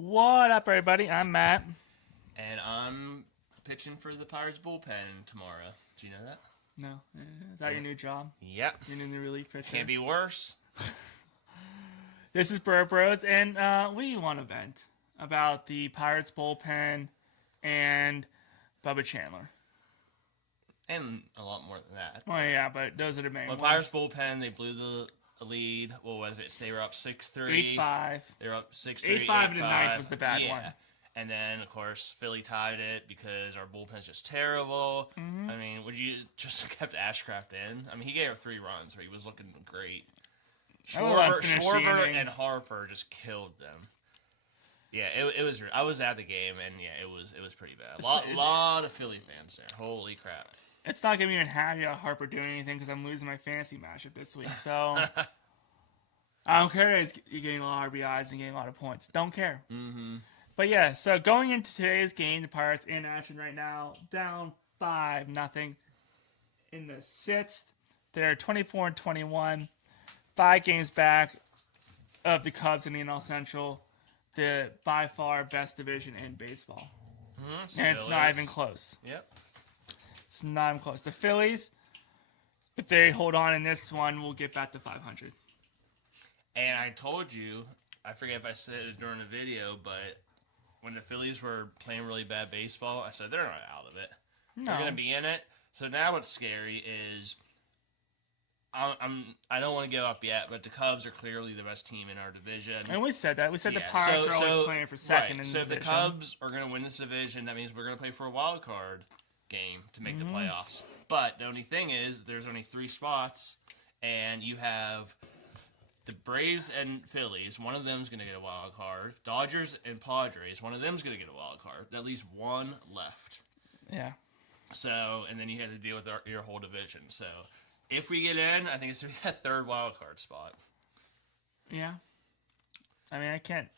What up, everybody? I'm Matt. And I'm pitching for the Pirates bullpen tomorrow. Do you know that? No, is that your new job? Yep. Your new relief pitcher? Can't be worse. This is Burr Bros, and we want to vent about the Pirates bullpen and Bubba Chandler. And a lot more than that. Well, yeah, but those are the main Well, ones. Pirates bullpen, they blew the lead. What was it? They were up 6-3. 8-5. They were up 6-3. 8-5 in the ninth was the bad one. And then, of course, Philly tied it because our bullpen's just terrible. Mm-hmm. I mean, would you just kept Ashcraft in? I mean, he gave up 3 runs, but he was looking great. Schwarber and Harper just killed them. Yeah, it was. I was at the game, and yeah, it was pretty bad. A lot of Philly fans there. Holy crap! It's not gonna be even happy about Harper doing anything because I'm losing my fantasy matchup this week. So I don't care. He's getting a lot of RBIs and getting a lot of points. Don't care. Mm-hmm. But yeah, so going into today's game, the Pirates in action right now, down 5-0 in the 6th. They're 24-21, 5 games back of the Cubs in the NL Central, the by far best division in baseball. And it's not even close. Yep. It's not even close. The Phillies, if they hold on in this one, will get back to 500. And I told you, I forget if I said it during the video, but when the Phillies were playing really bad baseball, I said they're not out of it. No. They're going to be in it. So now what's scary is I don't want to give up yet, but the Cubs are clearly the best team in our division. And we said that. We said the Pirates are always playing for second in the division. So if the division. Cubs are going to win this division, that means we're going to play for a wild card game to make the playoffs. But the only thing is, there's only 3 spots, and you have the Braves and Phillies. One of them is going to get a wild card. Dodgers and Padres. One of them is going to get a wild card. At least one left. Yeah. So, and then you have to deal with your whole division. So, if we get in, I think it's going to be that 3rd wild card spot. Yeah. I mean, I can't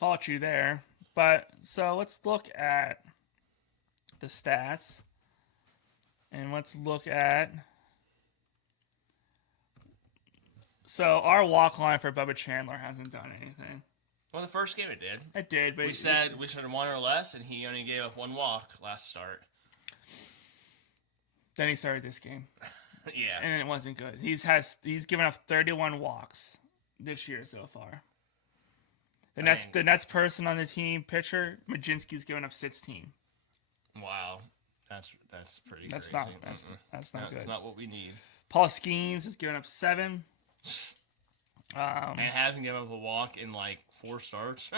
fault you there. But, so let's look at the stats. And let's look at... So, our walk line for Bubba Chandler hasn't done anything. Well, the first game it did. It did, but... We said 1 or less, and he only gave up 1 walk last start. Then he started this game. Yeah. And it wasn't good. He's given up 31 walks this year so far. The next person on the team, pitcher, Majinski's given up 16. Wow. That's pretty crazy. That's not good. That's not what we need. Paul Skeens has given up 7. And hasn't given up a walk in like 4 starts.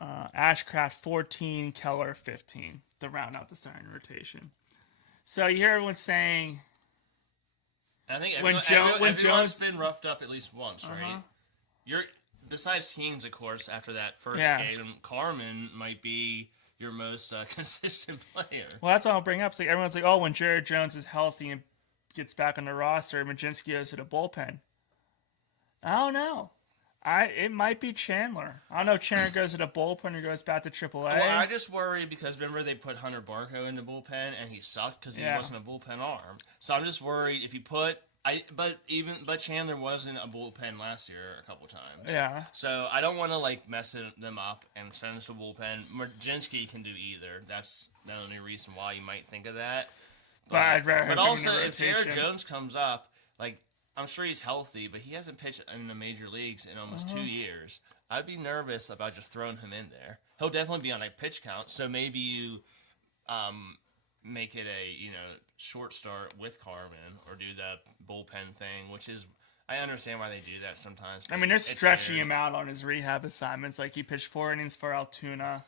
Ashcraft 14, Keller 15 to round out the starting rotation. So you hear everyone saying, I think when Jones been roughed up at least once, right? You're besides Skeens, of course, after that first game, Carmen might be your most consistent player. Well, that's what I'll bring up. It's like everyone's like, oh, when Jared Jones is healthy and gets back on the roster, Majinski goes to the bullpen. I don't know. It might be Chandler. I don't know if Chandler goes to the bullpen or goes back to AAA. Well, I just worry because remember they put Hunter Barco in the bullpen and he sucked because he wasn't a bullpen arm. So I'm just worried if you put but Chandler wasn't a bullpen last year a couple times. Yeah. So I don't want to mess them up and send us to bullpen. Majinski can do either. That's the only reason why you might think of that. But I'd rather. But also, if Jared Jones comes up, I'm sure he's healthy, but he hasn't pitched in the major leagues in almost 2 years. I'd be nervous about just throwing him in there. He'll definitely be on a pitch count, so maybe you make it a short start with Carmen or do the bullpen thing, which is I understand why they do that sometimes. I mean, they're stretching him out on his rehab assignments. Like he pitched 4 innings for Altoona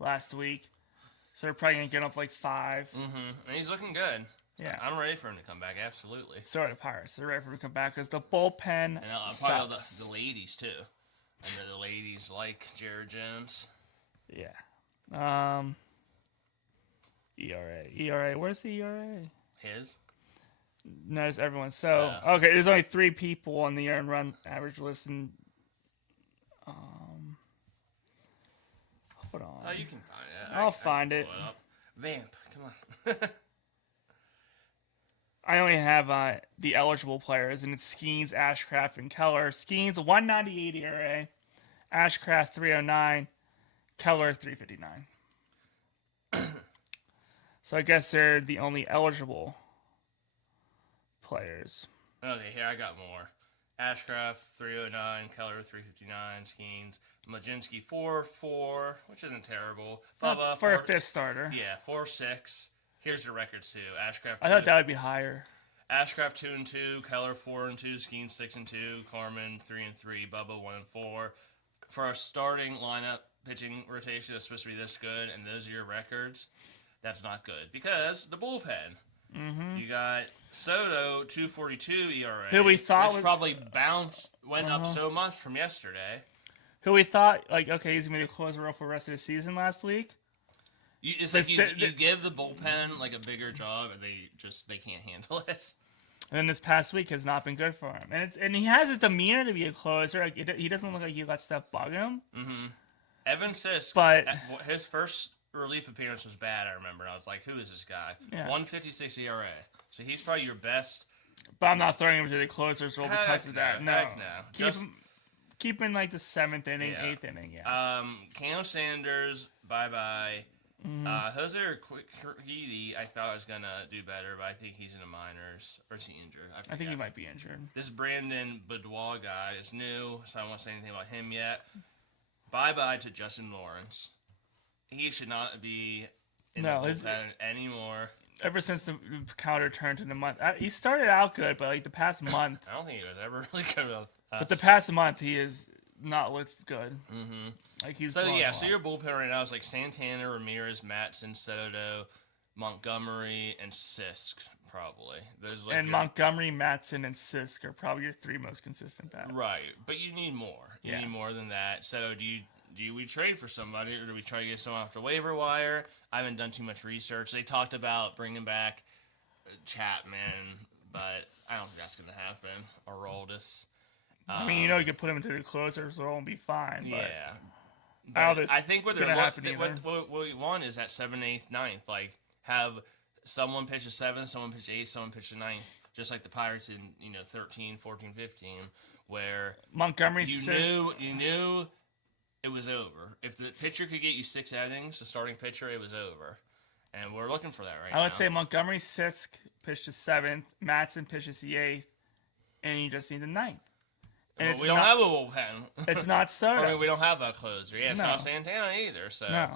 last week, so they're probably gonna get up 5. And he's looking good. Yeah, I'm ready for him to come back. Absolutely. So are the Pirates. They're ready for him to come back because the bullpen probably sucks. The ladies too, and the ladies like Jared Jones. Yeah. ERA. Where's the ERA? His. No, it's everyone. So okay, there's only 3 people on the earned run average list, and hold on. Oh, you can find it. I'll find it. Vamp, come on. I only have the eligible players, and it's Skeens, Ashcraft, and Keller. Skeens 198 ERA, Ashcraft 309, Keller 359. So I guess they're the only eligible players. Okay, here I got more. Ashcraft 309, Keller 359, Skeens, Majinski 4-4, which isn't terrible. Bubba For a 4, fifth starter. yeah, 4-6. Here's your records too. Ashcraft. I thought that would be higher. Ashcraft 2-2, Keller 4-2, Skeens 6-2, Carmen 3-3, Bubba 1-4. For our starting lineup pitching rotation that's supposed to be this good, and those are your records, that's not good because the bullpen. Mm-hmm. You got Soto 2.42 ERA, who we thought which probably went up so much from yesterday. Who we thought okay, he's gonna be a closer role for the rest of the season last week. It's like you give the bullpen like a bigger job, and they can't handle it. And then this past week has not been good for him, and he has a demeanor to be a closer. Like he doesn't look like he let stuff bug him. Mm-hmm. Evan Sisk, but his first relief appearance was bad. I remember. I was like, "Who is this guy?" Yeah. 1.56 ERA. So he's probably your best. But I'm not throwing him to the closers role because of that. No. Heck no. Keep in like the 7th inning, 8th inning. Yeah. Cam Sanders, bye. Mm-hmm. Jose Urquidy, I thought was gonna do better, but I think he's in the minors. Or is he injured? I think he might be injured. This Brandon Boudoir guy is new, so I won't say anything about him yet. Bye to Justin Lawrence. He should not be in the bullpen anymore. Ever since the counter turned in the month, he started out good, but like the past month, I don't think he was ever really good. But the past month, he has not looked good. Mm-hmm. Like he's so your bullpen right now is like Santana, Ramirez, Matson, Soto, Montgomery, and Sisk probably. Those like Montgomery, Matson, and Sisk are probably your 3 most consistent bats. Right, but you need more. You need more than that. So do we trade for somebody, or do we try to get someone off the waiver wire? I haven't done too much research. They talked about bringing back Chapman, but I don't think that's going to happen. Or Roldis. I mean, you could put him into the closers role and be fine. But yeah. I think what we want is that 7th, 8th, 9th. Like, have someone pitch a 7th, someone pitch 8th, someone pitch a 9th. Just like the Pirates in 13, 14, 15, where Montgomery you knew it was over. If the pitcher could get you 6 innings, the starting pitcher, it was over. And we're looking for that now. I would say Montgomery, Sisk pitched the 7th, Matson pitches the 8th, and you just need the 9th. And we don't have a bullpen. It's not Soto. I mean, we don't have a closer. Yeah, it's not Santana either. So no.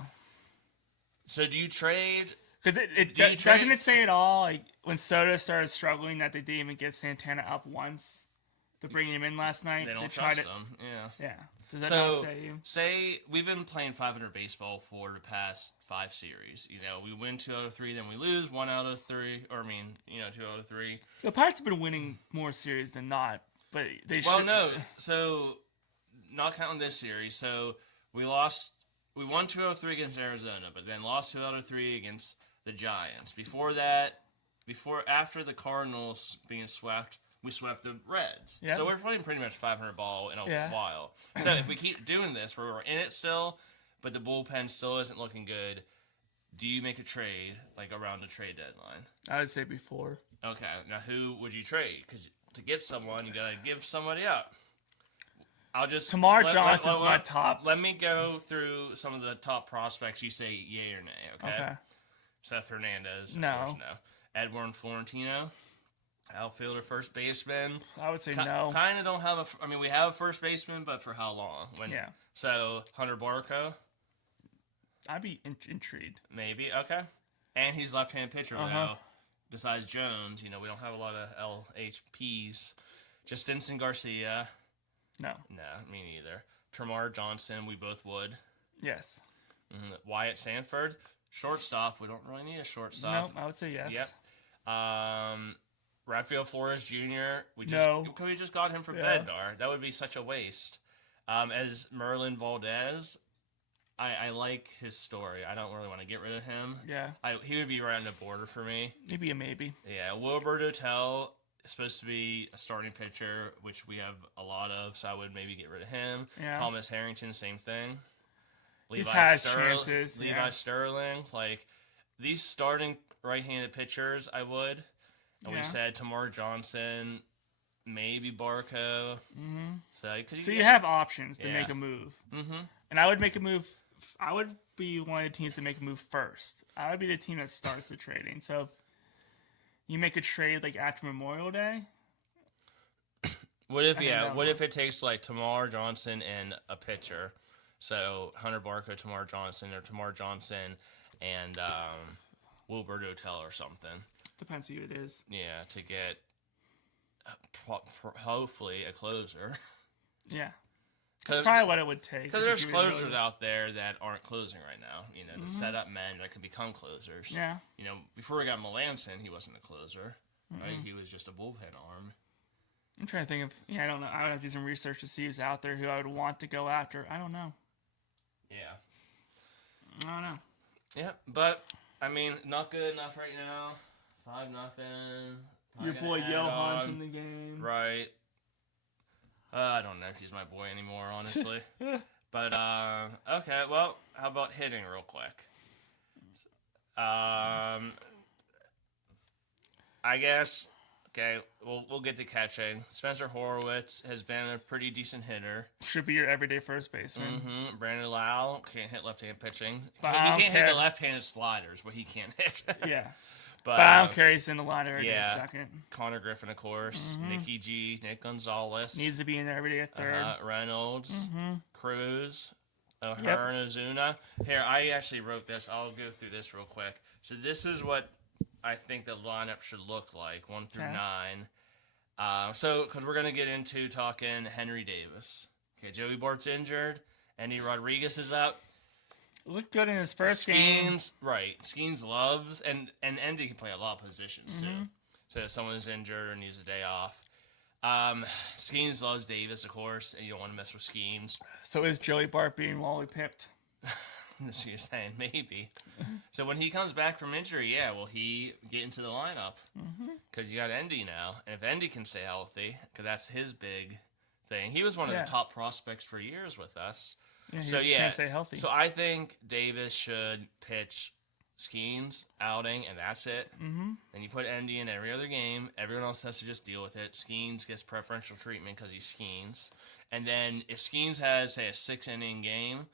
So do you trade? Because doesn't it say it all? Like when Soto started struggling, that they didn't even get Santana up once to bring him in last night. They don't trust him. Yeah. Does that not say you? Say we've been playing 500 baseball for the past 5 series. We win 2 out of 3, then we lose 1 out of 3, or 2 out of 3. The Pirates have been winning more series than not. But they well, no. So, not counting this series. So, we won 2 out of 3 against Arizona, but then lost 2 out of 3 against the Giants. After the Cardinals being swept, we swept the Reds. Yep. So, we're playing pretty much 500 ball in a while. So, if we keep doing this, where we're in it still, but the bullpen still isn't looking good, do you make a trade, like around the trade deadline? I would say before. Okay. Now, who would you trade? Because to get someone, you gotta give somebody up. Tamar Johnson's my top. Let me go through some of the top prospects. You say yay or nay, okay? Seth Hernandez, of course, no. Edwin Florentino, outfielder, first baseman. I would say no. Kind of don't have we have a first baseman, but for how long? So Hunter Barco. I'd be intrigued. Maybe, okay. And he's left-handed pitcher though. Besides Jones, we don't have a lot of LHPs. Justinson Garcia. No. No, me neither. Tamar Johnson, we both would. Yes. Wyatt Sanford, shortstop. We don't really need a shortstop. No, I would say yes. Yep. Rafael Flores Jr. We just got him from Bednar. That would be such a waste. As Merlin Valdez, I like his story. I don't really want to get rid of him. Yeah. He would be right on the border for me. Maybe a maybe. Yeah. Wilbert Hotel is supposed to be a starting pitcher, which we have a lot of, so I would maybe get rid of him. Yeah. Thomas Harrington, same thing. He's had chances. Levi Sterling. Like, these starting right-handed pitchers, I would. And we said Tamar Johnson, maybe Barco. Mm-hmm. So you have options to Yeah. make a move. Mm-hmm. And I would make a move. I would be one of the teams to make a move first. I would be the team that starts the trading. So if you make a trade like after Memorial Day. What if it takes like Tamar Johnson and a pitcher? So Hunter Barco, Tamar Johnson, or Tamar Johnson and Wilbert Hotel or something. Depends who it is. Yeah, to get hopefully a closer. Yeah. That's probably what it would take. Because there's closers out there that aren't closing right now. You know, the setup men that can become closers. Yeah. You know, before we got Melanson, he wasn't a closer. Right? He was just a bullpen arm. I'm trying to think of. Yeah, I don't know. I would have to do some research to see who's out there who I would want to go after. I don't know. Yeah. I don't know. Yeah, but I mean, not good enough right now. 5-0. Your boy Johan's in the game. Right. I don't know if he's my boy anymore, honestly. But, okay, well, how about hitting real quick? I guess, okay, we'll get to catching. Spencer Horwitz has been a pretty decent hitter. Should be your everyday first baseman. Mm-hmm. Brandon Lau can't hit left-hand pitching. But He can't hit the left-handed sliders, but he can't hit. Yeah. But I don't care. He's in the line every day at second. Connor Griffin, of course. Nicky G, Nick Gonzalez. Needs to be in there every day at third. Reynolds, Cruz, O'Hearn, Ozuna. Here, I actually wrote this. I'll go through this real quick. So this is what I think the lineup should look like, 1 through 9. So, because we're going to get into talking Henry Davis. Okay, Joey Bart's injured. Andy Rodriguez is out. Looked good in his first game. Right. Skeens loves, and Andy can play a lot of positions, too. So if someone's injured or needs a day off. Skeens loves Davis, of course, and you don't want to mess with Skeens. So is Joey Bart being Wally pipped? That's what you're saying, maybe. So when he comes back from injury, yeah, will he get into the lineup? Because you got Endy now. And if Endy can stay healthy, because that's his big thing. He was one of the top prospects for years with us. Yeah, he can't stay healthy. So I think Davis should pitch Skeens outing, and that's it. And you put Endy in every other game. Everyone else has to just deal with it. Skeens gets preferential treatment because he's Skeens. And then if Skeens has, say, a 6-inning game,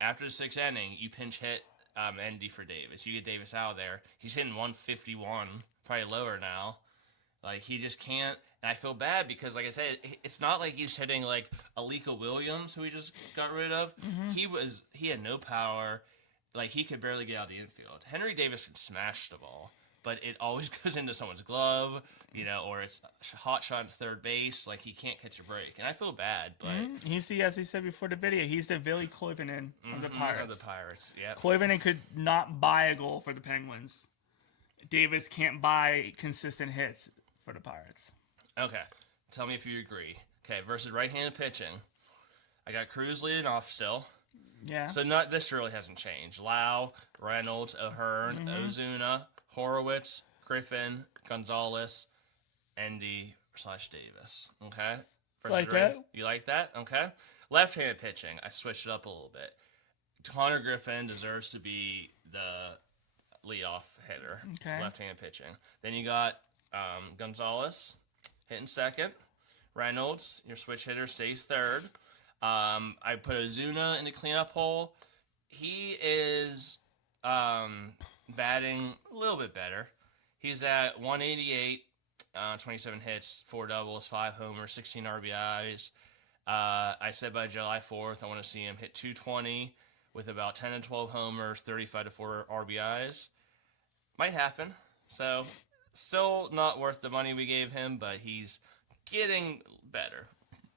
after the 6th inning, you pinch hit Endy for Davis. You get Davis out of there. He's hitting 151, probably lower now. Like, he just can't. And I feel bad because, like I said, it's not like he's hitting like Alika Williams, who we just got rid of. He had no power. Like, he could barely get out of the infield. Henry Davis can smash the ball, but it always goes into someone's glove, you know, or it's a hot shot to third base. Like, he can't catch a break. And I feel bad, but... He's the, as he said before the video, he's the Vili Koivunen of the Pirates. Of the Pirates, yeah. Koivunen could not buy a goal for the Penguins. Davis can't buy consistent hits for the Pirates. Okay. Tell me if you agree. Okay, versus right-handed pitching. I got Cruz leading off still. Yeah. So this really hasn't changed. Lau, Reynolds, O'Hearn, Ozuna, Horowitz, Griffin, Gonzalez, Endy/Davis. Okay? Like that? You like that? Okay. Left-handed pitching, I switched it up a little bit. Connor Griffin deserves to be the leadoff hitter. Okay. Left-handed pitching. Then you got Gonzalez hitting second. Reynolds, your switch hitter, stays third. I put Ozuna in the cleanup hole. He is batting a little bit better. He's at 188, 27 hits, 4 doubles, 5 homers, 16 RBIs. I said by July 4th, I want to see him hit 220 with about 10 to 12 homers, 35 to 4 RBIs. Might happen. So, still not worth the money we gave him, but he's getting better.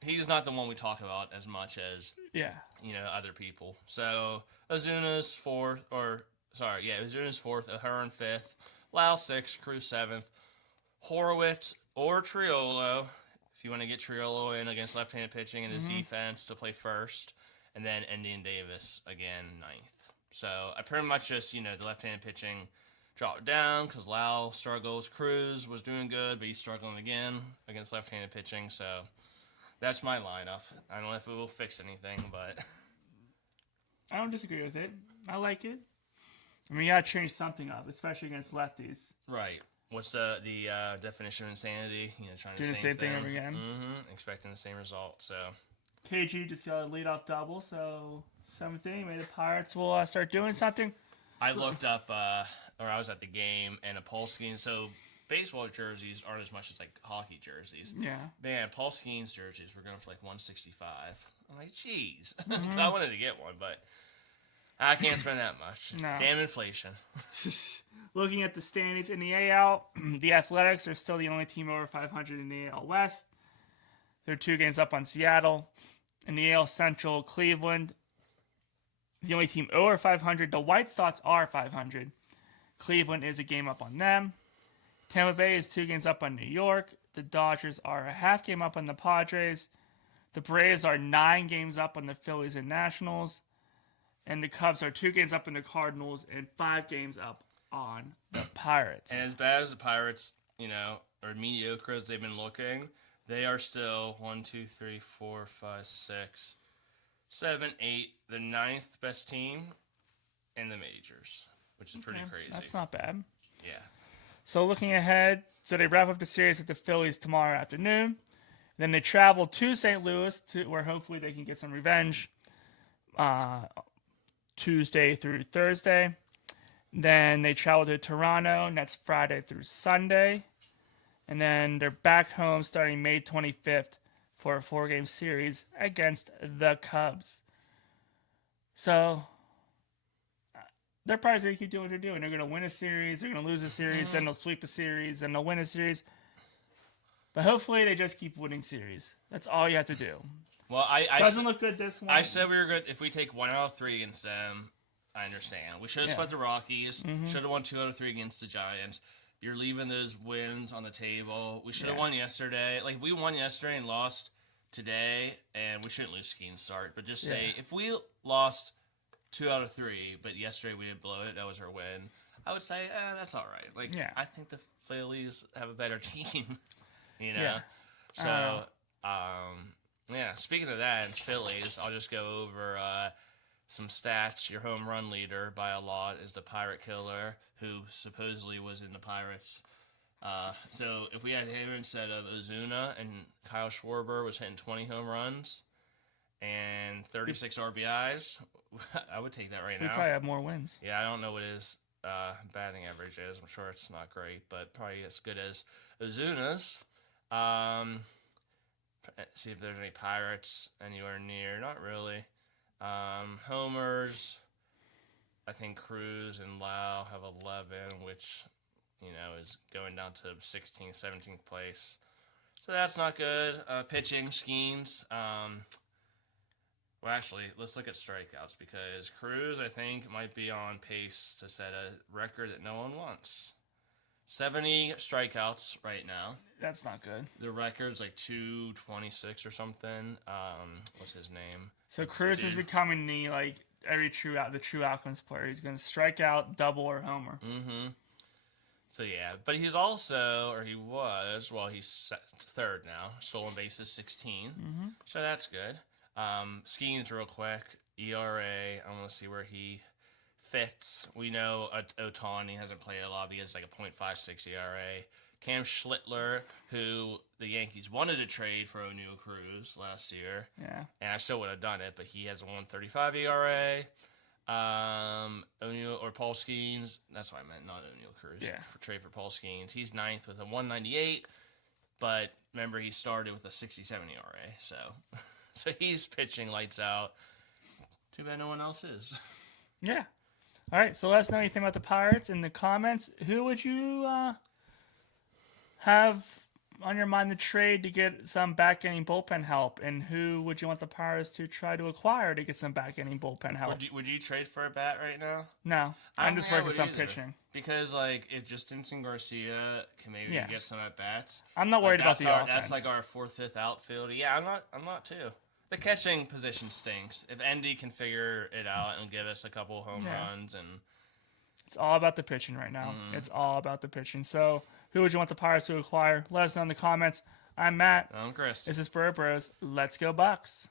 He's not the one we talk about as much as other people. So Ozuna's fourth, O'Hearn fifth, Lau sixth, Cruz seventh, Horowitz or Triolo, if you want to get Triolo in against left-handed pitching in his defense to play first, and then Endy and Davis again ninth. So I pretty much just the left-handed pitching dropped down because Lau struggles. Cruz was doing good, but he's struggling again against left-handed pitching. So that's my lineup. I don't know if it will fix anything, but I don't disagree with it. I like it. I mean, you gotta change something up, especially against lefties. Right. what's the definition of insanity? Trying to Doing the same thing over again. Expecting the same result. So KG just got a leadoff double, so 7th inning, maybe the Pirates will start doing something. I looked up, or I was at the game, and a Polsky. So baseball jerseys aren't as much as like hockey jerseys. Yeah. Man, Paul Skeens jerseys were going for like $165. I'm like, jeez. I wanted to get one, but I can't spend that much. No. Damn inflation. Looking at the standings in the AL, the Athletics are still the only team over 500 in the AL West. They're 2 games up on Seattle. In the AL Central, Cleveland, the only team over 500. The White Sox are 500. Cleveland is a game up on them. Tampa Bay is 2 games up on New York. The Dodgers are a half game up on the Padres. The Braves are 9 games up on the Phillies and Nationals. And the Cubs are 2 games up on the Cardinals and 5 games up on the Pirates. And as bad as the Pirates, or mediocre as they've been looking, they are still 1, 2, 3, 4, 5, 6, 7, 8, the 9th best team in the majors, which is pretty crazy. That's not bad. Yeah. So looking ahead, they wrap up the series with the Phillies tomorrow afternoon. Then they travel to St. Louis, where hopefully they can get some revenge Tuesday through Thursday. Then they travel to Toronto, and that's Friday through Sunday. And then they're back home starting May 25th for a 4-game series against the Cubs. So they're probably going to keep doing what they're doing. They're going to win a series, they're going to lose a series, then they'll sweep a series, then they'll win a series. But hopefully they just keep winning series. That's all you have to do. Well, doesn't look good this one. I said we were good if we take 1 out of 3 against them. I understand. We should have swept the Rockies. Should have won 2 out of 3 against the Giants. You're leaving those wins on the table. We should have won yesterday. Like, if we won yesterday and lost today, and we shouldn't lose Skeen's start, but just say if we lost 2 out of 3, but yesterday we didn't blow it, that was our win, I would say, that's all right. Like, I think the Phillies have a better team, Yeah. So, speaking of that, and Phillies, I'll just go over some stats. Your home run leader by a lot is the Pirate Killer, who supposedly was in the Pirates. So if we had him instead of Ozuna, and Kyle Schwarber was hitting 20 home runs and 36 RBIs, I would take that right We now. probably have more wins. Yeah, I don't know what his batting average is. I'm sure it's not great, but probably as good as Ozuna's. See if there's any Pirates anywhere near. Not really. Homers, I think Cruz and Lau have 11, which, is going down to 16th, 17th place. So that's not good. Pitching, Skeens. Well, actually, let's look at strikeouts, because Cruz, I think, might be on pace to set a record that no one wants. 70 strikeouts right now. That's not good. The record's like 226 or something. What's his name? So Cruz is becoming the true outcomes player. He's going to strike out, double, or homer. Mm-hmm. So yeah, but he's also, or he was, well, he's 3rd now. Stolen bases 16. Mm-hmm. So that's good. Skeens real quick. ERA. I want to see where he fits. We know Ohtani hasn't played a lot. He has like a .56 ERA. Cam Schlittler, who the Yankees wanted to trade for O'Neal Cruz last year. Yeah. And I still would have done it, but he has a 1.35 ERA. O'Neal or Paul Skeens, that's what I meant, not O'Neal Cruz. Yeah. For trade for Paul Skeens. He's 9th with a 1.98, but remember he started with a 67 ERA, so he's pitching lights out. Too bad no one else is. Yeah. All right, so let us know anything about the Pirates in the comments. Who would you have on your mind to trade to get some back-ending bullpen help, and who would you want the Pirates to try to acquire to get some back-ending bullpen help? Would you trade for a bat right now? No, I'm just working some pitching. Because, if Justinson Garcia can maybe get some at-bats. I'm not worried about the offense. That's like our 4th, 5th outfield. Yeah, I'm not too. The catching position stinks. If Endy can figure it out and give us a couple home runs, and it's all about the pitching right now. It's all about the pitching. So, who would you want the Pirates to acquire? Let us know in the comments. I'm Matt. I'm Chris. This is Burr Bros. Let's go Bucks.